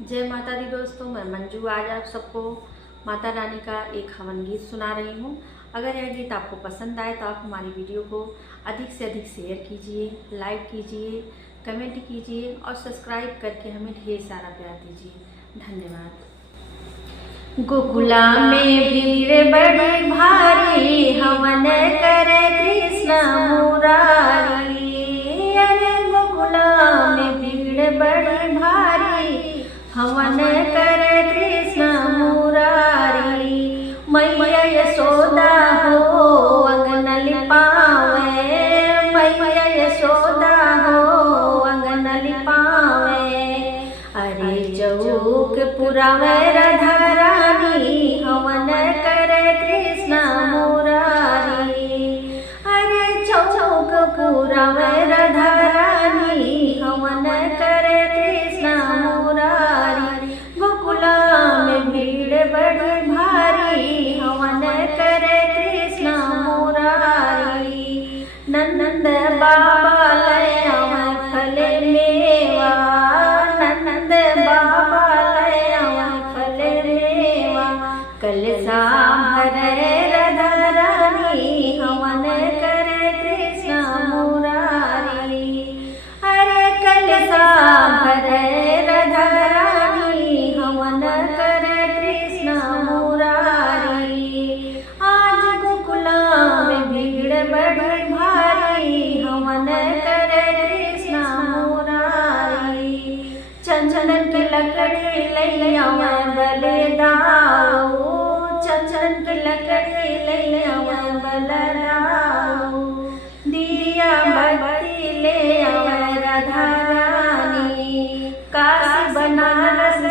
जय माता दी दोस्तों, मैं मंजू आज आप सबको माता रानी का एक हवन गीत सुना रही हूँ। अगर यह गीत आपको पसंद आए तो आप हमारी वीडियो को अधिक से अधिक शेयर कीजिए, लाइक कीजिए, कमेंट कीजिए और सब्सक्राइब करके हमें ढेर सारा प्यार दीजिए। धन्यवाद। गोकुला में भीड़ बड़ी भारी, हवन करे कृष्ण मुरारी। अरे गोकुला में भीड़ बड़ी भारी, हवन करे कृष्ण मुरारी। मैया यशोदा हो अंगन लिपावे, मैया यशोदा हो अंगन लिपावे। अरे चौक पुरावे राधा रानी, हवन करे कृष्ण मुरारी। अरे चौक पुरावे राधा रानी, हवन करे कृष्ण मुरारी। गोकुला में भीड़ बड़ी भारी, हवन करे कृष्ण मुरारी। नंद बाबा ले आवे फल मेवा, नंद बाबा ले आवे फल मेवा। कलसा भरे राधा रानी, हवन करे कृष्ण मुरारी। अरे कलसा भरे राधा रानी, हवन करे कृष्ण मुरारी। आज गोकुला में भीड़ बड़ी भारी, हवन करे कृष्ण मुरारी। चंदन की लकड़ी ले आवे बलदाऊ, चंदन की लकड़ी ले आवे बलदाऊ। दिया बत्ती ले आवे राधा रानी, काशी बनारस